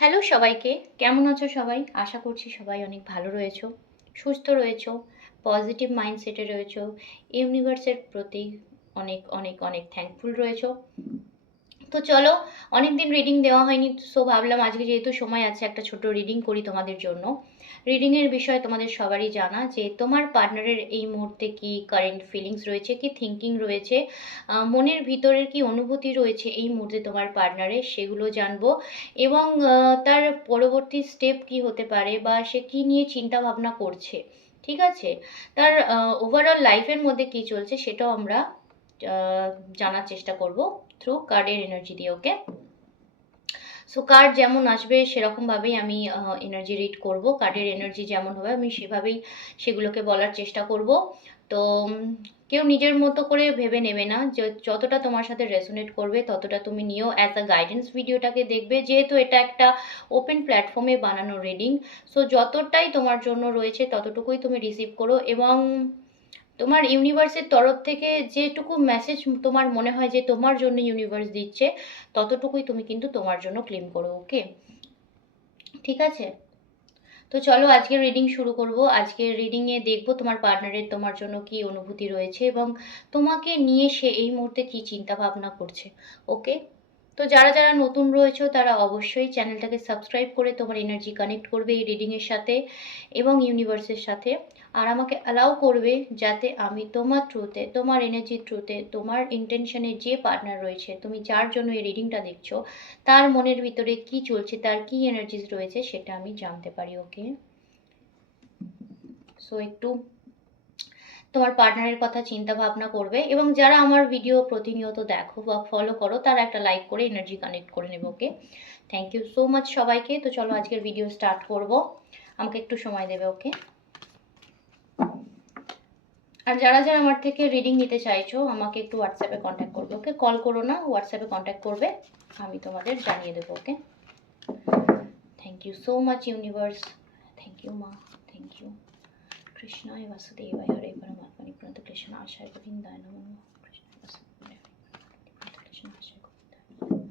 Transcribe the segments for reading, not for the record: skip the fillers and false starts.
Hello সবাইকে, কেমন আছো সবাই? আশা করছি সবাই অনেক ভালো রয়েছো, সুস্থ রয়েছো, পজিটিভ মাইন্ডসেটে রয়েছো, ইউনিভার্সের প্রতি অনেক অনেক অনেক থ্যাঙ্কফুল রয়েছো। তো চলো, অনেকদিন রিডিং দেওয়া হয়নি, সো ভাবলাম আজকে যেহেতু সময় আছে একটা ছোট রিডিং করি তোমাদের জন্য। রিডিংয়ের বিষয় তোমাদের সবারই জানা যে তোমার পার্টনারের এই মুহূর্তে কি কারেন্ট ফিলিংস রয়েছে, কি থিঙ্কিং রয়েছে, মনের ভিতরের কি অনুভূতি রয়েছে এই মুহূর্তে তোমার পার্টনারের, সেগুলো জানবো। এবং তার পরবর্তী স্টেপ কি হতে পারে বা সে কি নিয়ে চিন্তা ভাবনা করছে, ঠিক আছে, তার ওভারঅল লাইফের মধ্যে কি চলছে সেটাও আমরা জানার চেষ্টা করব থ্রু কার্ডের এনার্জি দিয়ে। ওকে, সো কার্ড যেমন আসবে সেরকমভাবেই আমি এনার্জি রিড করব। কার্ডের এনার্জি যেমন হবে আমি সেভাবেই সেগুলোকে বলার চেষ্টা করব। তো কেউ নিজের মতো করে ভেবে নেবে না, যে যতটা তোমার সাথে রেসোনেট করবে ততটা তুমি নিও। অ্যাজ আ গাইডেন্স ভিডিওটাকে দেখবে, যেহেতু এটা একটা ওপেন প্ল্যাটফর্মে বানানো রিডিং, সো যতটাই তোমার জন্য রয়েছে ততটুকুই তুমি রিসিভ করো। এবং তোমার ইউনিভার্সের তরফ থেকে যেটুকু মেসেজ তোমার মনে হয় যে তোমার জন্য ইউনিভার্স দিচ্ছে, ততটুকুই তুমি কিন্তু তোমার জন্য ক্লেম করো। ওকে, ঠিক আছে। তো চলো আজকে রিডিং শুরু করব। আজকের রিডিংয়ে দেখব তোমার পার্টনারের তোমার জন্য কি অনুভূতি রয়েছে এবং তোমাকে নিয়ে সে এই মুহূর্তে কি চিন্তা ভাবনা করছে। ওকে, তো যারা যারা নতুন রয়েছে তারা অবশ্যই চ্যানেলটাকে সাবস্ক্রাইব করে তোমার এনার্জি কানেক্ট করবে এই রিডিংয়ের সাথে এবং ইউনিভার্সের সাথে। আর আমাকে অ্যালাউ করবে যাতে আমি তোমার থ্রুতে, তোমার এনার্জির থ্রুতে, তোমার ইন্টেনশনে যে পার্টনার রয়েছে, তুমি যার জন্য এই রিডিংটা দেখছো, তার মনের ভিতরে কি চলছে, তার কি এনার্জিস রয়েছে সেটা আমি জানতে পারি। ওকে, সো একটু তোমার পার্টনারের কথা চিন্তা ভাবনা করবে এবং যারা আমার ভিডিও প্রতিনিয়ত দেখো বা ফলো করো তারা একটা লাইক করে এনার্জি কানেক্ট করে নেবে। ওকে, থ্যাংক ইউ সো মাচ সবাইকে। তো চলো আজকের ভিডিও স্টার্ট করব, আমাকে একটু সময় দেবে। ওকে, আর যারা যারা আমার থেকে রিডিং নিতে চাইছো আমাকে একটু হোয়াটসঅ্যাপে কন্ট্যাক্ট করবে। ওকে, কল করো না, হোয়াটসঅ্যাপে কন্ট্যাক্ট করবে, আমি তোমাদের জানিয়ে দেবো। Okay, thank you so much universe, thank you মা, থ্যাংক ইউ। কৃষ্ণায় বাসুদেবায় হরে পরমাত্মনি প্রণত কৃষ্ণ আশায় গোবিন্দায় নমঃ। কৃষ্ণায় বাসুদেবায় প্রণত কৃষ্ণ আশায় গোবিন্দায় নমঃ।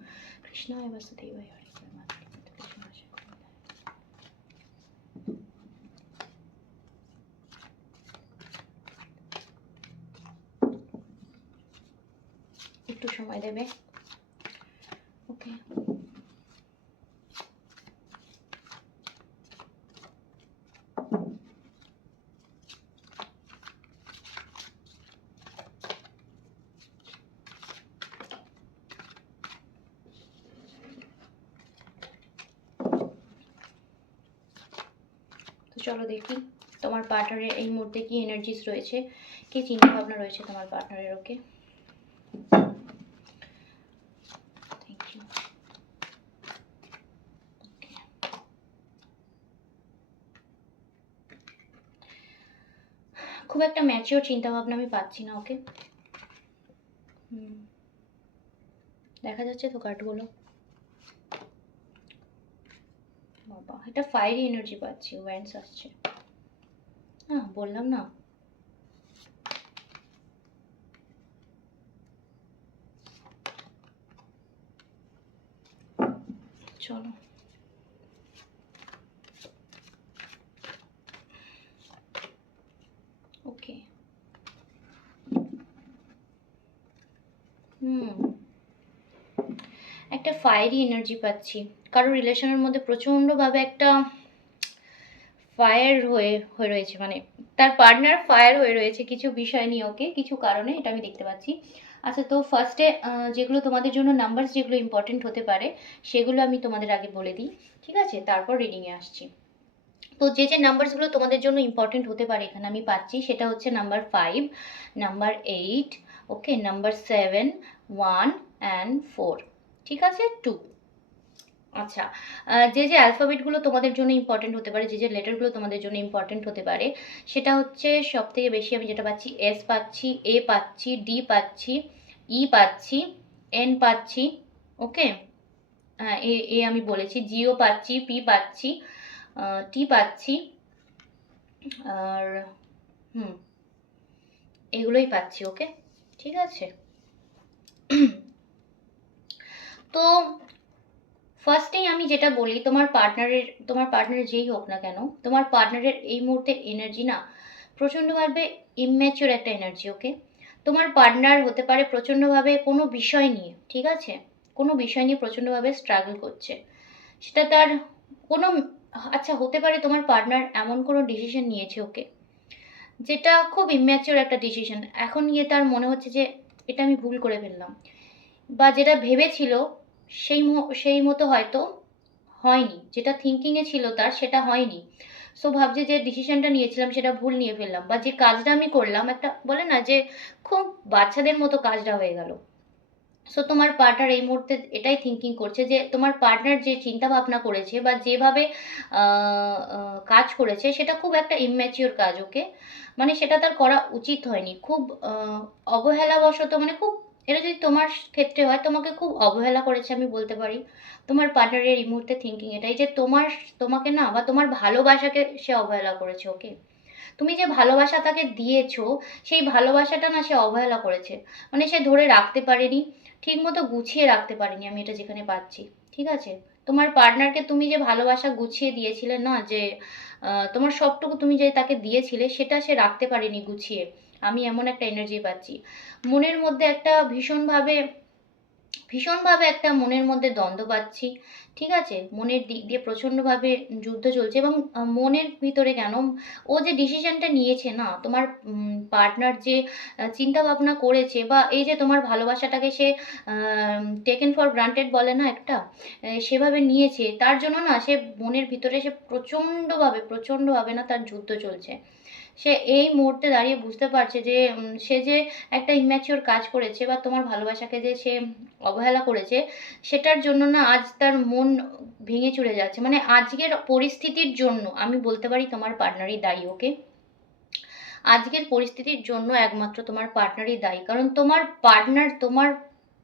কৃষ্ণায় বাসুদেবায় হরে পরমাত্মনি প্রণত কৃষ্ণ আশায় গোবিন্দায়। একটু সময় দেবে। ওকে, তো চলো দেখি তোমার পার্টনারের এই মুহূর্তে কি এনার্জিস রয়েছে, কি চিন্তা ভাবনা রয়েছে তোমার পার্টনারের। ওকে, থ্যাংক ইউ। খুব একটা ম্যাচিওর চিন্তা ভাবনা আমি পাচ্ছি না। ওকে, দেখা যাচ্ছে তো কার্ডগুলো। বাবা, এটা ফায়ারি এনার্জি পাচ্ছি, ওয়ান্ডস আসছে। হ্যাঁ, বললাম না। চলো, ওকে, একটা ফায়ারি এনার্জি পাচ্ছি। কারো রিলেশনের মধ্যে প্রচণ্ডভাবে একটা ফায়ার হয়ে হয়ে রয়েছে, মানে তার পার্টনার ফায়ার হয়ে রয়েছে কিছু বিষয় নিয়ে। ওকে, কিছু কারণে এটা আমি দেখতে পাচ্ছি। আচ্ছা, তো ফার্স্টে যেগুলো তোমাদের জন্য নাম্বারস যেগুলো ইম্পর্টেন্ট হতে পারে সেগুলো আমি তোমাদের আগে বলে দিই, ঠিক আছে, তারপর রিডিংয়ে আসছি। তো যে যে নাম্বারসগুলো তোমাদের জন্য ইম্পর্টেন্ট হতে পারে এখানে আমি পাচ্ছি, সেটা হচ্ছে number 5, number 8, okay, number 7, 1 and 4, ঠিক আছে, 2। আচ্ছা, যে যে অ্যালফাবেটগুলো তোমাদের জন্য ইম্পর্টেন্ট হতে পারে, যে যে লেটারগুলো তোমাদের জন্য ইম্পর্টেন্ট হতে পারে, সেটা হচ্ছে সব থেকে বেশি আমি যেটা পাচ্ছি, এস পাচ্ছি, এ পাচ্ছি, ডি পাচ্ছি, ই পাচ্ছি, এন পাচ্ছি। ওকে, হ্যাঁ, এ এ আমি বলেছি, জিও পাচ্ছি, পি পাচ্ছি, টি পাচ্ছি, আর এগুলোই পাচ্ছি। ওকে, ঠিক আছে। তো ফার্স্টেই আমি যেটা বলি, তোমার পার্টনারের যেই হোক না কেন, তোমার পার্টনারের এই মুহূর্তে এনার্জি না প্রচণ্ডভাবে ইম্যাচিওর একটা এনার্জি, ওকে? তোমার পার্টনার হতে পারে প্রচণ্ডভাবে কোনো বিষয় নিয়ে, ঠিক আছে? কোনো বিষয় নিয়ে প্রচণ্ডভাবে স্ট্রাগল করছে। সেটা তার কোনো, আচ্ছা হতে পারে তোমার পার্টনার এমন কোনো ডিসিশন নিয়েছে, ওকে, যেটা খুব ইম্যাচিওর একটা ডিসিশন। এখন গিয়ে তার মনে হচ্ছে যে এটা আমি ভুল করে ফেললাম, বা যেটা ভেবেছিল সেই মতো হয়তো হয়নি, যেটা থিঙ্কিংয়ে ছিল তার সেটা হয়নি। সো ভাবছে যে ডিসিশনটা নিয়েছিলাম সেটা ভুল নিয়ে ফেললাম, বা যে কাজটা আমি করলাম একটা বলে না যে খুব বাচ্চাদের মতো কাজটা হয়ে গেল। সো তোমার পার্টনার এই মুহূর্তে এটাই থিঙ্কিং করছে যে তোমার পার্টনার যে চিন্তা ভাবনা করেছে বা যেভাবে কাজ করেছে সেটা খুব একটা ইম্যাচিওর কাজ, ওকে? মানে সেটা তার করা উচিত হয়নি, খুব অবহেলাবশত, মানে খুব, এটা যদি তোমার ক্ষেত্রে হয় তোমাকে খুব অবহেলা করেছে আমি বলতে পারি। তোমার পার্টনারের এই মুহূর্তে থিঙ্কিং এটাই যে তোমাকে না, বা তোমার ভালোবাসাকে সে অবহেলা করেছে, ওকে? তুমি যে ভালোবাসা তাকে দিয়েছো, সেই ভালোবাসাটা না সে অবহেলা করেছে। মানে সে ধরে রাখতে পারেনি, ঠিকমতো গুছিয়ে রাখতে পারেনি, আমি এটা যেখানে পাচ্ছি। ঠিক আছে? তোমার পার্টনারকে তুমি যে ভালোবাসা গুছিয়ে দিয়েছিলে না, যে তোমার সবটুকু তুমি যে তাকে দিয়েছিলে সেটা সে রাখতে পারেনি গুছিয়ে। আমি এমন একটা এনার্জি পাচ্ছি। মনের মধ্যে একটা ভীষণভাবে একটা মনের মধ্যে দ্বন্দ্ব পাচ্ছি। ঠিক আছে? মনের দিক দিয়ে প্রচণ্ডভাবে যুদ্ধ চলছে, এবং মনের ভিতরে কেন, ও যে ডিসিশনটা নিয়েছে না, তোমার পার্টনার যে চিন্তাভাবনা করেছে, বা এই যে তোমার ভালোবাসাটাকে সে টেকেন ফর গ্রান্টেড বলে না একটা, সেভাবে নিয়েছে, তার জন্য না সে মনের ভিতরে সে প্রচণ্ডভাবে না তার যুদ্ধ চলছে। সে এই মুহূর্তে দাঁড়িয়ে বুঝতে পারছে যে সে যে একটা ইম্যাচিওর কাজ করেছে, বা তোমার ভালোবাসাকে যে সে অবহেলা করেছে, সেটার জন্য না আজ তার মন ভেঙে চুরে যাচ্ছে। মানে আজকের পরিস্থিতির জন্য আমি বলতে পারি তোমার পার্টনারই দায়ী, ওকে? আজকের পরিস্থিতির জন্য একমাত্র তোমার পার্টনারই দায়ী। কারণ তোমার পার্টনার তোমার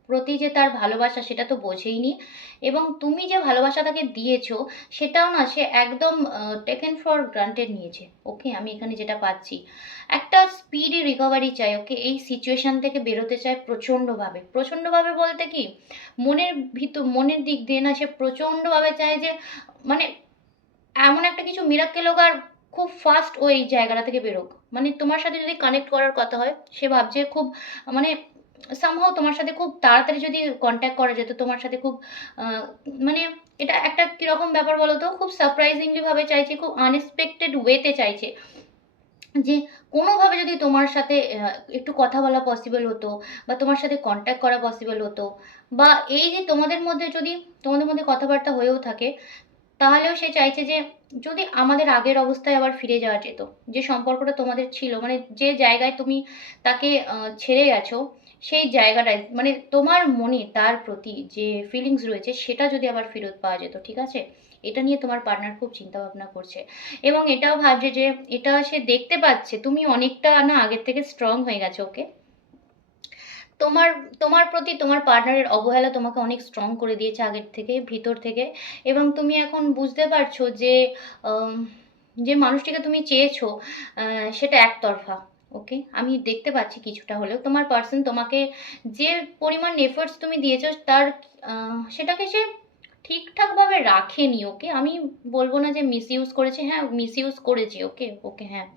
প্রতি যে তার ভালোবাসা সেটা তো বোঝেইনি, এবং তুমি যে ভালোবাসা তাকে দিয়েছো সেটাও না সে একদম টেকেন ফর গ্রান্টেড নিয়েছে, ওকে? আমি এখানে যেটা পাচ্ছি, একটা স্পিডি রিকভারি চাই, ওকে? এই সিচুয়েশান থেকে বেরোতে চায় প্রচণ্ডভাবে। প্রচণ্ডভাবে বলতে কি, মনের দিক দিয়ে না সে প্রচণ্ডভাবে চায় যে, মানে এমন একটা কিছু মিরাক্কেল হোক, আর খুব ফাস্ট ও এই জায়গাটা থেকে বেরোক। মানে তোমার সাথে যদি কানেক্ট করার কথা হয়, সে ভাবছে খুব, মানে সামহাও তোমার সাথে খুব তাড়াতাড়ি যদি কন্ট্যাক্ট করা যেত, তোমার সাথে খুব আহ, মানে এটা একটা কিরকম ব্যাপার বলো তো, খুব সারপ্রাইজিংলি ভাবে চাইছে, খুব আনএক্সপেক্টেড ওয়েতে চাইছে যে কোনোভাবে যদি তোমার সাথে একটু কথা বলা পসিবল হতো, বা তোমার সাথে কন্ট্যাক্ট করা পসিবল হতো, বা এই যে তোমাদের মধ্যে কথাবার্তা হয়েও থাকে, তাহলেও সে চাইছে যে যদি আমাদের আগের অবস্থায় আবার ফিরে যাওয়া যেত, যে সম্পর্কটা তোমাদের ছিল, মানে যে জায়গায় তুমি তাকে ছেড়ে গেছো, সেই জায়গাটায় মানে তোমার মনে তার প্রতি যে ফিলিংস রয়েছে সেটা যদি আবার ফেরত পাওয়া যেত, ঠিক আছে? এটা নিয়ে তোমার পার্টনার খুব চিন্তা ভাবনা করছে, এবং এটাও ভাবছে যে এটা সে দেখতে পাচ্ছে তুমি অনেকটা না আগের থেকে স্ট্রং হয়ে গেছো, ওকে? তোমার তোমার প্রতি তোমার পার্টনারের অবহেলা তোমাকে অনেক স্ট্রং করে দিয়েছে আগের থেকে, ভিতর থেকে। এবং তুমি এখন বুঝতে পারছো যে আম, যে মানুষটিকে তুমি চেয়েছো সেটা একতরফা, ওকে? আমি দেখতে পাচ্ছি কিছুটা হলেও তোমার পার্সন তোমাকে যে পরিমাণ এফোর্টস তুমি দিয়েছো তার সেটাকে সে ঠিকঠাকভাবে রাখেনি, ওকে? আমি বলবো না যে মিসইউজ করেছে, হ্যাঁ মিসইউজ করেছে, ওকে ওকে, হ্যাঁ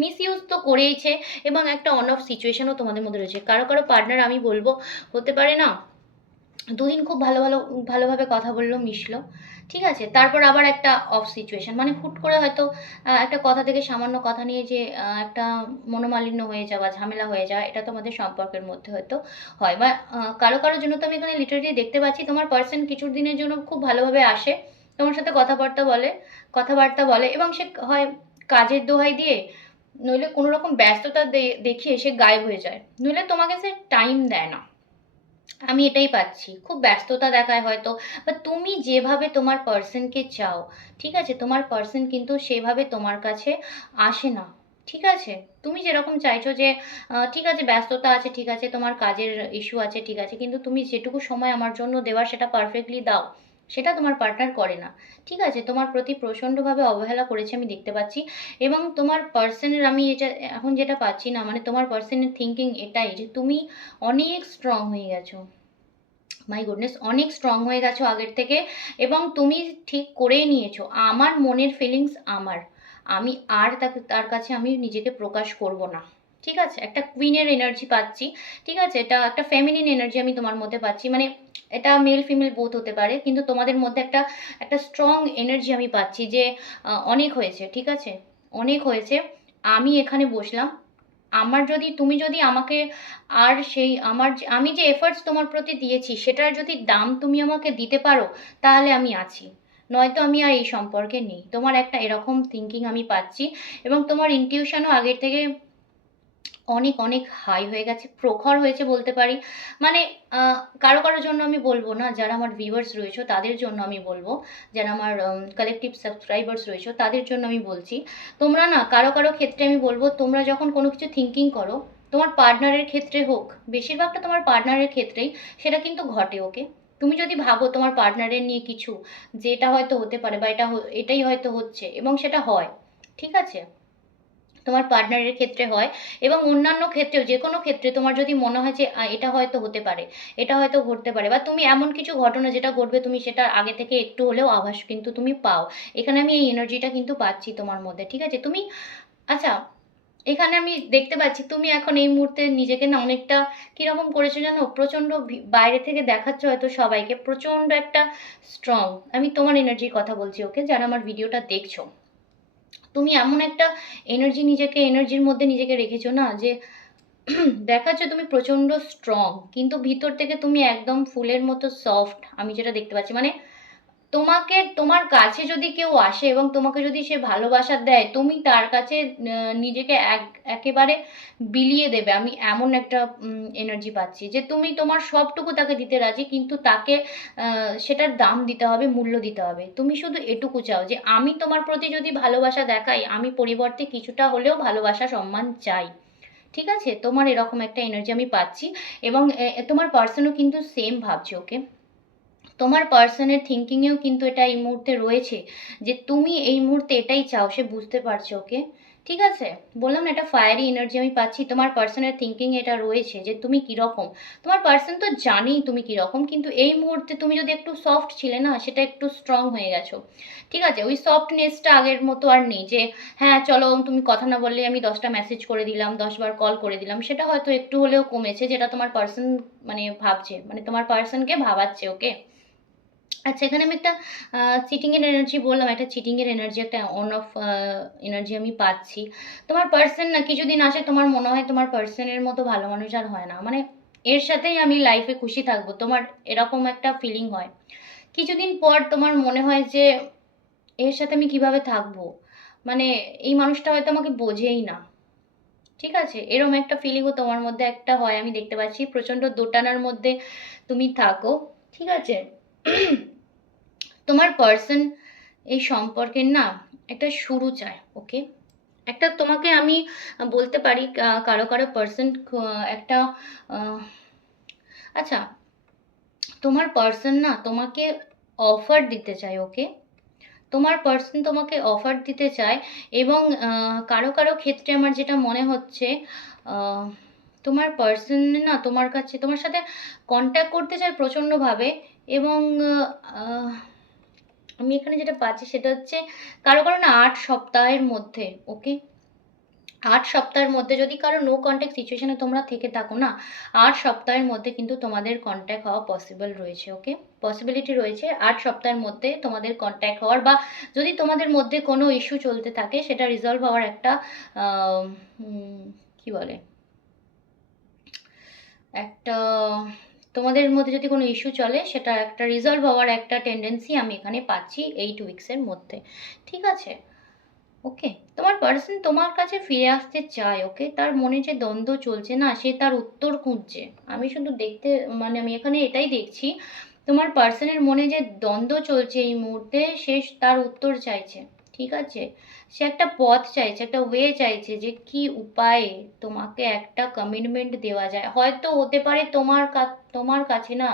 মিসইউজ তো করেইছে। এবং একটা অন অফ সিচুয়েশনও তোমাদের মধ্যে রয়েছে। কারো কারো পার্টনার আমি বলবো হতে পারে না দুদিন খুব ভালোভাবে কথা বললো, মিশলো, ঠিক আছে? তারপর আবার একটা অফ সিচুয়েশন, মানে হুট করে হয়তো একটা কথা থেকে, সামান্য কথা নিয়ে যে একটা মনোমালিন্য হয়ে যাওয়া, ঝামেলা হয়ে যাওয়া, এটা তোমাদের সম্পর্কের মধ্যে হয়তো হয়। বা কারো কারোর জন্য তো আমি এখানে লিটারেলি দেখতে পাচ্ছি তোমার পার্সন কিছু দিনের জন্য খুব ভালোভাবে আসে, তোমার সাথে কথাবার্তা বলে, এবং সে হয় কাজের দোহাই দিয়ে, নইলে কোনো রকম ব্যস্ততা দেখিয়ে সে গায়েব হয়ে যায়, নইলে তোমাকে সে টাইম দেয় না। আমি এটাই পাচ্ছি, খুব ব্যস্ততা দেখায় হয়তো, বা তুমি যেভাবে তোমার পার্সনকে চাও, ঠিক আছে, তোমার পার্সন কিন্তু সেভাবে তোমার কাছে আসে না, ঠিক আছে? তুমি যেরকম চাইছো যে ঠিক আছে ব্যস্ততা আছে, ঠিক আছে তোমার কাজের ইস্যু আছে, ঠিক আছে, কিন্তু তুমি যেটুকু সময় আমার জন্য দেওয়ার সেটা পারফেক্টলি দাও, সেটা তোমার পার্টনার করে না। ঠিক আছে? তোমার প্রতি প্রচণ্ডভাবে অবহেলা করেছে আমি দেখতে পাচ্ছি। এবং তোমার পার্সনের আমি এটা এখন যেটা পাচ্ছি না, মানে তোমার পার্সনের থিঙ্কিং এটাই যে তুমি অনেক স্ট্রং হয়ে গেছো, মাই গুডনেস, অনেক স্ট্রং হয়ে গেছো আগের থেকে, এবং তুমি ঠিক করেই নিয়েছো। আমার মনের ফিলিংস আমার, আমি আর তার কাছে আমি নিজেকে প্রকাশ করব না। ঠিক আছে, একটা কুইনের এনার্জি পাচ্ছি। ঠিক আছে, এটা একটা ফেমিনিন এনার্জি আমি তোমার মধ্যে পাচ্ছি, মানে এটা মেল ফিমেল বোথ হতে পারে, কিন্তু তোমাদের মধ্যে একটা একটা স্ট্রং এনার্জি আমি পাচ্ছি যে অনেক হয়েছে। ঠিক আছে, অনেক হয়েছে, আমি এখানে বসলাম। আমার যদি তুমি যদি আমাকে আর সেই আমি যে এফর্টস তোমার প্রতি দিয়েছি সেটার যদি দাম তুমি আমাকে দিতে পারো, তাহলে আমি আছি, নয়তো আমি আর এই সম্পর্কে নেই। তোমার একটা এরকম থিঙ্কিং আমি পাচ্ছি, এবং তোমার ইনটিউশনও আগের থেকে অনেক অনেক হাই হয়ে গেছে, প্রখর হয়েছে বলতে পারি। মানে কারো কারোর জন্য আমি বলবো না, যারা আমার ভিউয়ার্স রয়েছে তাদের জন্য আমি বলবো, যারা আমার কালেকটিভ সাবস্ক্রাইবার্স রয়েছে তাদের জন্য আমি বলছি, তোমরা না কারো কারো ক্ষেত্রে আমি বলবো, তোমরা যখন কোনো কিছু থিঙ্কিং করো, তোমার পার্টনারের ক্ষেত্রে হোক, বেশিরভাগটা তোমার পার্টনারের ক্ষেত্রেই সেটা কিন্তু ঘটে। ওকে, তুমি যদি ভাবো তোমার পার্টনারের নিয়ে কিছু, যে এটা হয়তো হতে পারে বা এটাই হয়তো হচ্ছে, এবং সেটা হয়। ঠিক আছে, তোমার পার্টনারের ক্ষেত্রে হয়, এবং অন্যান্য ক্ষেত্রেও যে কোনো ক্ষেত্রে তোমার যদি মনে হয় যে এটা হয়তো হতে পারে, এটা হয়তো ঘটতে পারে, বা তুমি এমন কিছু ঘটনা যেটা ঘটবে তুমি সেটা আগে থেকে একটু হলেও আভাস কিন্তু তুমি পাও। এখানে আমি এই এনার্জিটা কিন্তু পাচ্ছি তোমার মধ্যে। ঠিক আছে, তুমি, আচ্ছা, এখানে আমি দেখতে পাচ্ছি তুমি এখন এই মুহূর্তে নিজেকে না অনেকটা কিরকম করেছো জানো, প্রচণ্ড বাইরে থেকে দেখাচ্ছ হয়তো সবাইকে প্রচণ্ড একটা স্ট্রং। আমি তোমার এনার্জির কথা বলছি, ওকে, যারা আমার ভিডিওটা দেখছো, তুমি এমন একটা এনার্জির মধ্যে নিজেকে রেখেছো না, যে দেখাচ্ছ তুমি প্রচণ্ড স্ট্রং, কিন্তু ভিতর থেকে তুমি একদম ফুলের মতো সফট, আমি যেটা দেখতে পাচ্ছি। মানে তোমার কাছে যদি কেউ আসে এবং তোমাকে যদি সে ভালোবাসা দেয়, তুমি তার কাছে নিজেকে একেবারে বিলিয়ে দেবে। আমি এমন একটা এনার্জি পাচ্ছি যে তুমি তোমার সবটুকু তাকে দিতে রাজি, কিন্তু তাকে সেটার দাম দিতে হবে, মূল্য দিতে হবে। তুমি শুধু এটুকু চাও যে আমি তোমার প্রতি যদি ভালোবাসা দেখাই, আমি পরিবর্তে কিছুটা হলেও ভালোবাসা সম্মান চাই। ঠিক আছে, তোমার এরকম একটা এনার্জি আমি পাচ্ছি, এবং তোমার পার্সনও কিন্তু সেম ভাবছে। ওকে, তোমার পার্সনের থিঙ্কিংয়েও কিন্তু এটা এই মুহূর্তে রয়েছে, যে তুমি এই মুহূর্তে এটাই চাও, সে বুঝতে পারছে। ওকে, ঠিক আছে, বললাম না, এটা ফায়ারি এনার্জি আমি পাচ্ছি, তোমার পার্সনের থিঙ্কিং এটা রয়েছে যে তুমি কীরকম। তোমার পার্সন তো জানেই তুমি কীরকম, কিন্তু এই মুহূর্তে তুমি যদি একটু সফট ছিলে না, সেটা একটু স্ট্রং হয়ে গেছো। ঠিক আছে, ওই সফটনেসটা আগের মতো আর নেই, যে হ্যাঁ চলো তুমি কথা না বললে আমি 10টা মেসেজ করে দিলাম, 10বার কল করে দিলাম, সেটা হয়তো একটু হলেও কমেছে, যেটা তোমার পার্সন মানে ভাবছে, মানে তোমার পার্সনকে ভাবাচ্ছে। ওকে, আচ্ছা, এখানে আমি একটা চিটিংয়ের এনার্জি বললাম, একটা চিটিংয়ের এনার্জি, একটা অন অফ এনার্জি আমি পাচ্ছি। তোমার পার্সন না কিছুদিন আসে, তোমার মনে হয় তোমার পার্সনের মতো ভালো মানুষ আর হয় না, মানে এর সাথেই আমি লাইফে খুশি থাকবো, তোমার এরকম একটা ফিলিং হয়। কিছুদিন পর তোমার মনে হয় যে এর সাথে আমি কিভাবে থাকবো, মানে এই মানুষটা হয়তো আমাকে বোঝেই না। ঠিক আছে, এরকম একটা ফিলিংও তোমার মধ্যে একটা হয়, আমি দেখতে পাচ্ছি। প্রচণ্ড দোটানার মধ্যে তুমি থাকো। ঠিক আছে, তোমার পার্সন এই সম্পর্কের না একটা শুরু চায়। ওকে, একটা তোমাকে আমি বলতে পারি, কারো কারো পার্সন একটা আহ, আচ্ছা, তোমার পার্সন না তোমাকে অফার দিতে চায়। ওকে, তোমার পার্সন তোমাকে অফার দিতে চায়, এবং কারো কারো ক্ষেত্রে আমার যেটা মনে হচ্ছে, আহ, তোমার পার্সন না তোমার কাছে তোমার সাথে কন্ট্যাক্ট করতে চায় প্রচণ্ডভাবে, এবং আহ, আমি এখানে যেটা পাচ্ছি সেটা হচ্ছে কারো কারো না 8 সপ্তাহের মধ্যে। ওকে, 8 সপ্তাহের মধ্যে যদি কারো নো কন্ট্যাক্ট সিচুয়েশনে তোমরা থেকে থাকো না, 8 সপ্তাহের মধ্যে কিন্তু তোমাদের কন্ট্যাক্ট হওয়া পসিবল রয়েছে। ওকে, পসিবিলিটি রয়েছে 8 সপ্তাহের মধ্যে তোমাদের কন্ট্যাক্ট হওয়ার, বা যদি তোমাদের মধ্যে কোনো ইস্যু চলতে থাকে সেটা রিজলভ হওয়ার একটা আহ, কি বলে, একটা, তোমাদের মধ্যে যদি কোনো ইস্যু চলে সেটা একটা রিজলভ হওয়ার একটা টেন্ডেন্সি আমি এখানে পাচ্ছি 8 উইক্সের মধ্যে। ঠিক আছে, ওকে, তোমার পার্সন তোমার কাছে ফিরে আসতে চায়। ওকে, তার মনে যে দ্বন্দ্ব চলছে না, সে তার উত্তর খুঁজছে। আমি শুধু দেখতে, মানে আমি এখানে এটাই দেখছি, তোমার পার্সনের মনে যে দ্বন্দ্ব চলছে এই মুহূর্তে, সে তার উত্তর চাইছে। ঠিক আছে, সে একটা পথ চাইছে, একটা ওয়ে চাইছে, যে কি উপায়ে তোমাকে একটা কমিটমেন্ট দেওয়া যায়। হয়তো হতে পারে তোমার কাছে না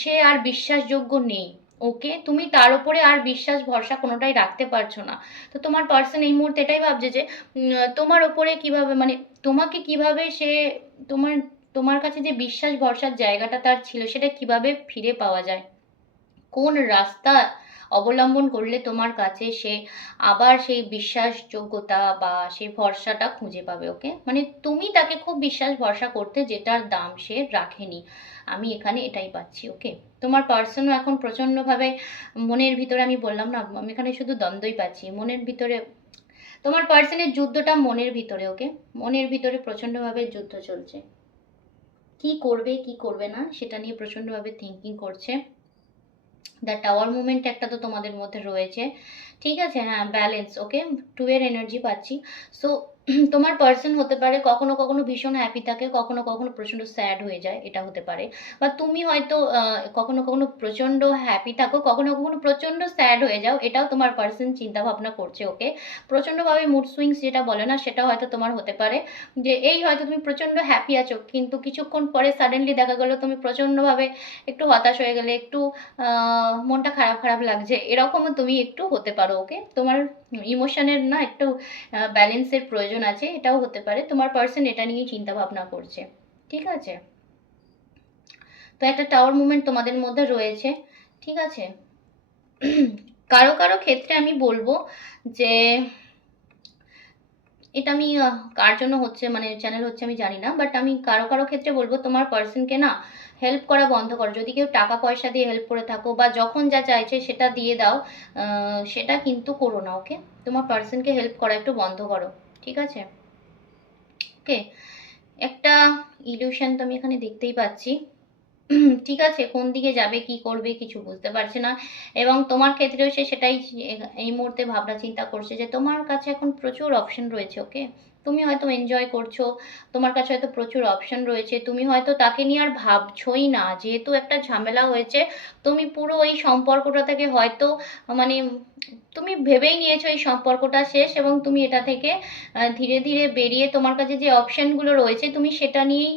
সে আর বিশ্বাসযোগ্য নেই। ওকে, তুমি তার উপরে আর বিশ্বাস ভরসা কোনোটাই রাখতে পারছো না। তো তোমার পার্সন এই মুহূর্তে এটাই ভাবছে যে তোমার ওপরে কিভাবে, মানে তোমাকে কিভাবে সে তোমার তোমার কাছে যে বিশ্বাস ভরসার জায়গাটা তার ছিল সেটা কিভাবে ফিরে পাওয়া যায়, কোন রাস্তা অবলম্বন করলে তোমার কাছে সে আবার সেই বিশ্বাসযোগ্যতা বা সেই ভরসাটা খুঁজে পাবে। ওকে, মানে তুমি তাকে খুব বিশ্বাস ভরসা করতে, যেটার দাম সে রাখেনি। আমি এখানে এটাই পাচ্ছি। ওকে, তোমার পার্সনও এখন প্রচণ্ডভাবে মনের ভিতরে, আমি বললাম না, আমি এখানে শুধু দ্বন্দ্বই পাচ্ছি মনের ভিতরে। তোমার পার্সনের যুদ্ধটা মনের ভিতরে। ওকে, মনের ভিতরে প্রচণ্ডভাবে যুদ্ধ চলছে। কি করবে কি করবে না সেটা নিয়ে প্রচণ্ডভাবে থিঙ্কিং করছে। দ্য টাওয়ার মুভমেন্ট একটা তো তোমাদের মধ্যে রয়েছে, ঠিক আছে। হ্যাঁ, ব্যালেন্স। ওকে, টু এর এনার্জি পাচ্ছি। সো তোমার পার্সন হতে পারে কখনো কখনো ভীষণ হ্যাপি থাকে, কখনো কখনো প্রচণ্ড স্যাড হয়ে যায়, এটা হতে পারে। বা তুমি হয়তো কখনো কখনো প্রচণ্ড হ্যাপি থাকো, কখনো কখনো প্রচণ্ড স্যাড হয়ে যাও, এটাও তোমার পার্সন চিন্তা ভাবনা করছে। ওকে, প্রচণ্ডভাবে মুড সুইংস যেটা বলে না, সেটা হয়তো তোমার হতে পারে। যে এই হয়তো তুমি প্রচণ্ড হ্যাপি আছো, কিন্তু কিছুক্ষণ পরে সাডেনলি দেখা গেলো তুমি প্রচণ্ডভাবে একটু হতাশ হয়ে গেলে, একটু মনটা খারাপ খারাপ লাগছে, এরকমও তুমি একটু হতে পারো। ওকে, তোমার ইমোশনের না একটু ব্যালেন্সের প্রয়োজন আছে, এটাও হতে পারে। তোমার পার্সন এটা নিয়েই চিন্তা ভাবনা করছে, ঠিক আছে। তো একটা টাওয়ার মুভমেন্ট তোমাদের মধ্যে রয়েছে, ঠিক আছে। কারো কারো ক্ষেত্রে আমি বলবো যে এটা আমি কার জন্য হচ্ছে, মানে চ্যানেল হচ্ছে আমি জানি না, বাট আমি কারো কারো ক্ষেত্রে বলবো তোমার পার্সনকে না হেল্প করা বন্ধ করো। যদি কেউ টাকা পয়সা দিয়ে হেল্প করে থাকো বা যখন যা চাইছে সেটা দিয়ে দাও, সেটা কিন্তু করো না। ওকে, তোমার পার্সনকে হেল্প করা একটু বন্ধ করো, ঠিক আছে। ওকে, একটা ইলিউশন তো আমি এখানে দেখতেই পাচ্ছি। ঠিক আছে, কোন দিকে যাবে কি করবে কিছু বুঝতে পারছে না, এবং তোমার ক্ষেত্রেও সে সেটাই এই মুহূর্তে ভাবনা চিন্তা করছে যে তোমার কাছে এখন প্রচুর অপশন রয়েছে। ওকে, তুমি হয়তো এনজয় করছো, তোমার কাছে হয়তো প্রচুর অপশন রয়েছে, তুমি হয়তো তাকে নিয়ে আর ভাবছোই না, যেহেতু একটা ঝামেলা হয়েছে। তুমি পুরো এই সম্পর্কটা থেকে হয়তো মানে তুমি ভেবেই নিয়েছো এই সম্পর্কটা শেষ, এবং তুমি এটা থেকে ধীরে ধীরে বেরিয়ে তোমার কাছে যে অপশনগুলো রয়েছে তুমি সেটা নিয়েই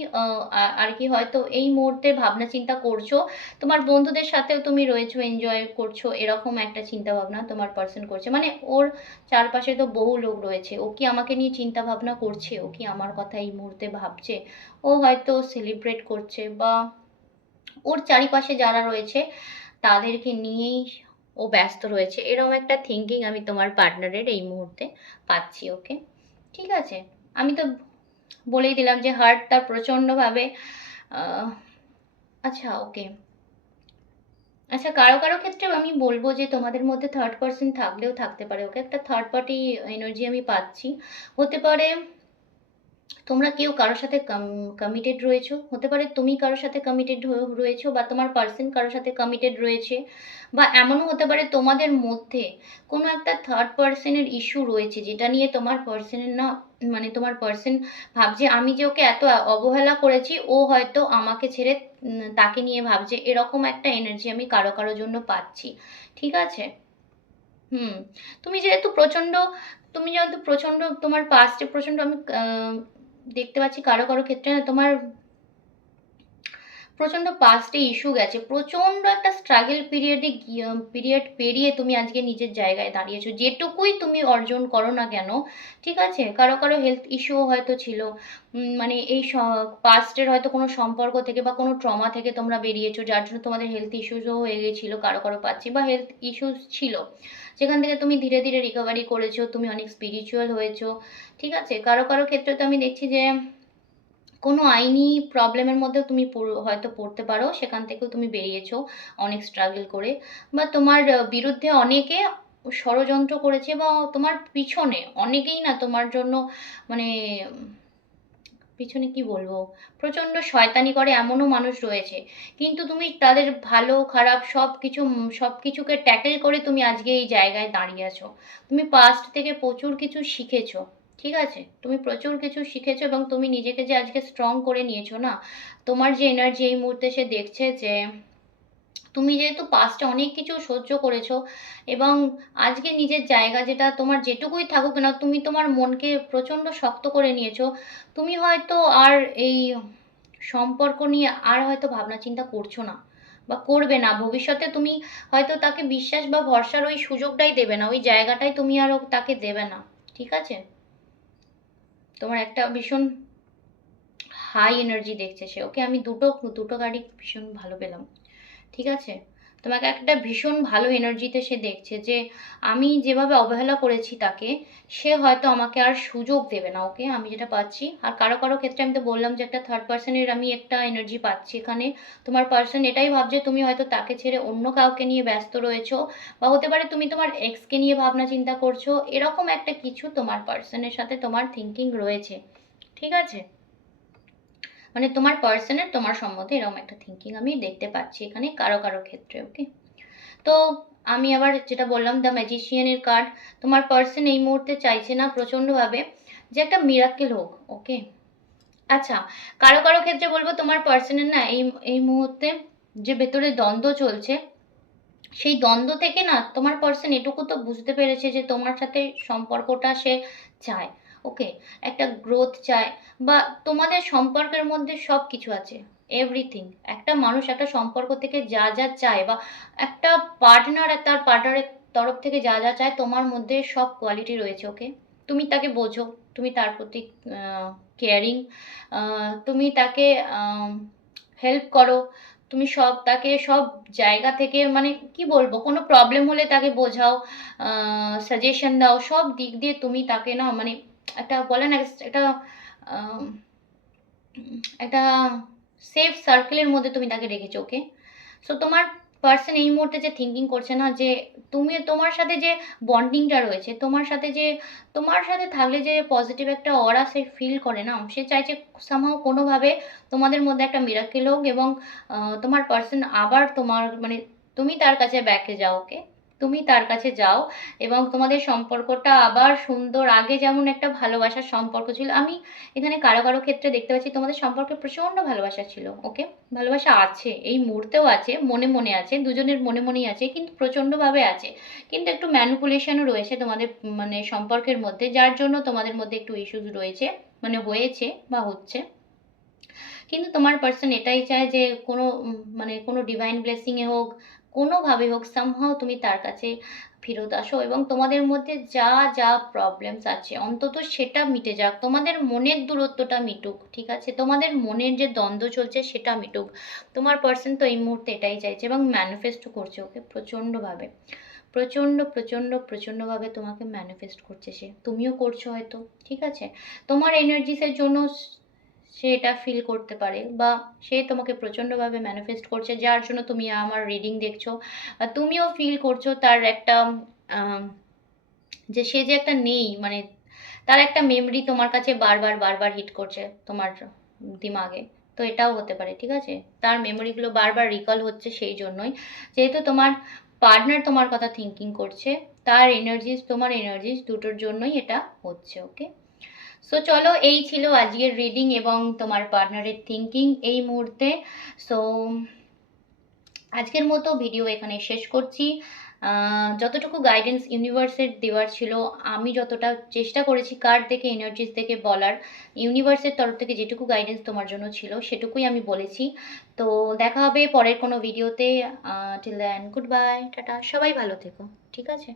আর কি হয়তো এই মুহূর্তে ভাবনা চিন্তা করছো। তোমার বন্ধুদের সাথেও তুমি রয়েছো, এনজয় করছো, এরকম একটা চিন্তা ভাবনা তোমার পার্সন করছে। মানে ওর চারপাশে তো বহু লোক রয়েছে, ও কি আমাকে নিয়ে চিন্তা ভাবনা করছে, ও কি আমার কথা এই মুহূর্তে ভাবছে, ও হয়তো সেলিব্রেট করছে, বা ওর চারিপাশে যারা রয়েছে তাদেরকে নিয়েই ও ব্যস্ত রয়েছে, এরকম একটা থিঙ্কিং আমি তোমার পার্টনারের এই মুহূর্তে পাচ্ছি। ওকে, ঠিক আছে। আমি তো বলেই দিলাম যে হার্ট তার প্রচণ্ডভাবে আহ, আচ্ছা, ওকে। আচ্ছা, কারো কারো ক্ষেত্রে আমি বলবো যে তোমাদের মধ্যে থার্ড পার্সন থাকলেও থাকতে পারে। ওকে, একটা থার্ড পার্টি এনার্জি আমি পাচ্ছি। হতে পারে তোমরা কেউ কারোর সাথে কমিটেড রয়েছো, হতে পারে তুমি কারোর সাথে কমিটেড রয়েছো, বা তোমার পার্সন কারোর সাথে কমিটেড রয়েছে, বা এমনও হতে পারে তোমাদের মধ্যে কোনো একটা থার্ড পার্সনের ইস্যু রয়েছে, যেটা নিয়ে তোমার পার্সনের না, মানে তোমার পার্সন ভাবছে আমি যে ওকে এত অবহেলা করেছি, ও হয়তো আমাকে ছেড়ে তাকে নিয়ে ভাবছে, এরকম একটা এনার্জি আমি কারো কারোর জন্য পাচ্ছি, ঠিক আছে। হুম, তুমি যেহেতু প্রচণ্ড, তুমি যেহেতু প্রচণ্ড তোমার পাস্টে প্রচণ্ড আমি দেখতে পাচ্ছি কারো কারো ক্ষেত্রে না তোমার প্রচণ্ড পাস্টে ইস্যু গেছে, প্রচণ্ড একটা স্ট্রাগল পিরিয়ড পেরিয়ে তুমি আজকে নিজের জায়গায় দাঁড়িয়েছো, যেটুকুই তুমি অর্জন করো না কেন, ঠিক আছে। কারো কারো হেলথ ইস্যুও হয়তো ছিল, মানে এই পাস্টের হয়তো কোনো সম্পর্ক থেকে বা কোনো ট্রমা থেকে তোমরা বেরিয়েছো, যার জন্য তোমাদের হেলথ ইস্যুসও হয়ে গেছিলো, কারো কারো পাচ্ছি, বা হেলথ ইস্যুস ছিল যেখান থেকে তুমি ধীরে ধীরে রিকভারি করেছো, তুমি অনেক স্পিরিচুয়াল হয়েছো, ঠিক আছে। কারো কারো ক্ষেত্রে তো আমি দেখছি যে কোনো আইনি প্রবলেমের মধ্যেও তুমি হয়তো পড়তে পারো, সেখান থেকেও তুমি বেরিয়েছো অনেক স্ট্রাগল করে, বা তোমার বিরুদ্ধে অনেকে ষড়যন্ত্র করেছে, বা তোমার পিছনে অনেকেই না তোমার জন্য মানে পিছনে কি বলবো, প্রচণ্ড শয়তানি করে এমনও মানুষ রয়েছে, কিন্তু তুমি তাদের ভালো খারাপ সব কিছুকে ট্যাকেল করে তুমি আজকে এই জায়গায় দাঁড়িয়ে আছো। তুমি পাস্ট থেকে প্রচুর কিছু শিখেছো, ঠিক আছে। তুমি প্রচুর কিছু শিখেছো, এবং তুমি নিজেকে যে আজকে স্ট্রং করে নিয়েছো না, তোমার যে এনার্জি এই মুহূর্তে সে দেখছে যে তুমি যেহেতু পাস্টে অনেক কিছু সহ্য করেছো, এবং আজকে নিজের জায়গা যেটা তোমার যেটুকুই থাকুক না, তুমি তোমার মনকে প্রচণ্ড শক্ত করে নিয়েছো। তুমি হয়তো আর এই সম্পর্ক নিয়ে আর হয়তো ভাবনা চিন্তা করছো না, বা করবে না ভবিষ্যতে। তুমি হয়তো তাকে বিশ্বাস বা ভরসার ওই সুযোগটাই দেবে না, ওই জায়গাটাই তুমি আর তাকে দেবে না, ঠিক আছে। তোমার একটা ভীষণ হাই এনার্জি দেখছে সে। ওকে, আমি দুটো দুটো কার্ডই ভীষণ ভালো পেলাম, ঠিক আছে? তোমাকে একটা ভীষণ ভালো এনার্জিতে সে দেখছে যে আমি যেভাবে অবহেলা করেছি তাকে, সে হয়তো আমাকে আর সুযোগ দেবে না। ওকে, আমি যেটা পাচ্ছি। আর কারো কারো ক্ষেত্রে আমি তো বললাম যে একটা থার্ড পার্সনের আমি একটা এনার্জি পাচ্ছি এখানে। তোমার পার্সন এটাই ভাবছে তুমি হয়তো তাকে ছেড়ে অন্য কাউকে নিয়ে ব্যস্ত রয়েছো, বা হতে পারে তুমি তোমার এক্সকে নিয়ে ভাবনা চিন্তা করছো। এরকম একটা কিছু তোমার পার্সনের সাথে তোমার থিঙ্কিং রয়েছে, ঠিক আছে? মানে তোমার পার্সনের তোমার সম্বন্ধে এরকম একটা থিঙ্কিং আমি দেখতে পাচ্ছি এখানে কারো কারো ক্ষেত্রে। ওকে, তো আমি আবার যেটা বললাম, দ্য ম্যাজিশিয়ানের কার্ড, তোমার পার্সন এই মুহূর্তে চাইছে না প্রচণ্ডভাবে যে একটা মিরাক্কেল হোক। ওকে, আচ্ছা, কারো কারো ক্ষেত্রে বলবো তোমার পার্সনের না এই এই মুহূর্তে যে ভেতরে দ্বন্দ্ব চলছে, সেই দ্বন্দ্ব থেকে না তোমার পার্সন এটুকু তো বুঝতে পেরেছে যে তোমার সাথে সম্পর্কটা সে চায়। ওকে, একটা গ্রোথ চায়, বা তোমাদের সম্পর্কের মধ্যে সব কিছু আছে, এভরিথিং। একটা মানুষ একটা সম্পর্ক থেকে যা যা চায়, বা একটা পার্টনার তার পার্টনারের তরফ থেকে যা যা চায়, তোমার মধ্যে সব কোয়ালিটি রয়েছে। ওকে, তুমি তাকে বোঝো, তুমি তার প্রতি কেয়ারিং, তুমি তাকে হেল্প করো, তুমি সব তাকে সব জায়গা থেকে, মানে কি বলবো, কোনো প্রবলেম হলে তাকে বোঝাও, সাজেশন দাও, সব দিক দিয়ে তুমি তাকে না, মানে একটা বলে না একটা আম, একটা সেফ সার্কেলের মধ্যে তুমি তাকে রেখেছো। ওকে, সো তোমার পার্সন এই মুহূর্তে যে থিঙ্কিং করছে না যে তুমি তোমার সাথে যে বন্ডিংটা রয়েছে, তোমার সাথে যে তোমার সাথে থাকলে যে পজিটিভ একটা অরা সে ফিল করে না, সে চাইছে সামহাও কোনোভাবে তোমাদের মধ্যে একটা মিরাকেল হোক, এবং তোমার পার্সন আবার তোমার মানে তুমি তার কাছে ব্যাকে যাও। ওকে, তুমি তার কাছে যাও, এবং তোমাদের সম্পর্কটা আবার সুন্দর, আগে যেমন একটা ভালোবাসার সম্পর্ক ছিল। আমি এখানে কারো কারো ক্ষেত্রে দেখতে পাচ্ছি তোমাদের সম্পর্কে প্রচণ্ড ভালোবাসা ছিল। ওকে, ভালোবাসা আছে, এই মুহূর্তেও আছে, মনে মনে আছে, দুজনের মনে মনেই আছে, কিন্তু প্রচণ্ডভাবে আছে। কিন্তু একটু ম্যানিপুলেশনও রয়েছে তোমাদের মানে সম্পর্কের মধ্যে, যার জন্য তোমাদের মধ্যে একটু ইস্যুস রয়েছে, মানে হয়েছে বা হচ্ছে। কিন্তু তোমার পার্সন এটাই চায় যে কোনো মানে কোনো ডিভাইন ব্লেসিংয়ে হোক, কোনোভাবে হোক, সামহাও তুমি তার কাছে ফেরত আসো, এবং তোমাদের মধ্যে যা যা প্রবলেমস আছে অন্তত সেটা মিটে যাক, তোমাদের মনের দূরত্বটা মিটুক, ঠিক আছে? তোমাদের মনের যে দ্বন্দ্ব চলছে সেটা মিটুক। তোমার পার্সন তো এই মুহূর্তে এটাই চাইছে, এবং ম্যানিফেস্ট করছে। ওকে, প্রচণ্ডভাবে, প্রচণ্ড প্রচণ্ড প্রচণ্ডভাবে তোমাকে ম্যানিফেস্ট করছে সে, তুমিও করছো হয়তো, ঠিক আছে? তোমার এনার্জিসের জন্য সে এটা ফিল করতে পারে, বা সে তোমাকে প্রচণ্ডভাবে ম্যানিফেস্ট করছে, যার জন্য তুমি আমার রিডিং দেখছো। তুমিও ফিল করছো তার একটা আম, যে সে যে একটা নেই, মানে তার একটা মেমরি তোমার কাছে বারবার বারবার হিট করছে তোমার দিমাগে। তো এটাও হতে পারে, ঠিক আছে? তার মেমোরিগুলো বারবার রিকল হচ্ছে সেই জন্যই, যেহেতু তোমার পার্টনার তোমার কথা থিঙ্কিং করছে, তার এনার্জিস তোমার এনার্জিস দুটোর জন্যই এটা হচ্ছে। ওকে, সো চলো, এই ছিল আজকের রিডিং এবং তোমার পার্টনারের থিঙ্কিং এই মুহূর্তে। সো আজকের মতো ভিডিও এখানে শেষ করছি। যতটুকু গাইডেন্স ইউনিভার্সের দেওয়ার ছিল, আমি যতটা চেষ্টা করেছি কার্ড দেখে এনার্জিস দেখে বলার, ইউনিভার্সের তরফ থেকে যেটুকু গাইডেন্স তোমার জন্য ছিল সেটুকুই আমি বলেছি। তো দেখা হবে পরের কোনো ভিডিওতে। টিল দেন গুড বাই, টাটা, সবাই ভালো থেকো, ঠিক আছে?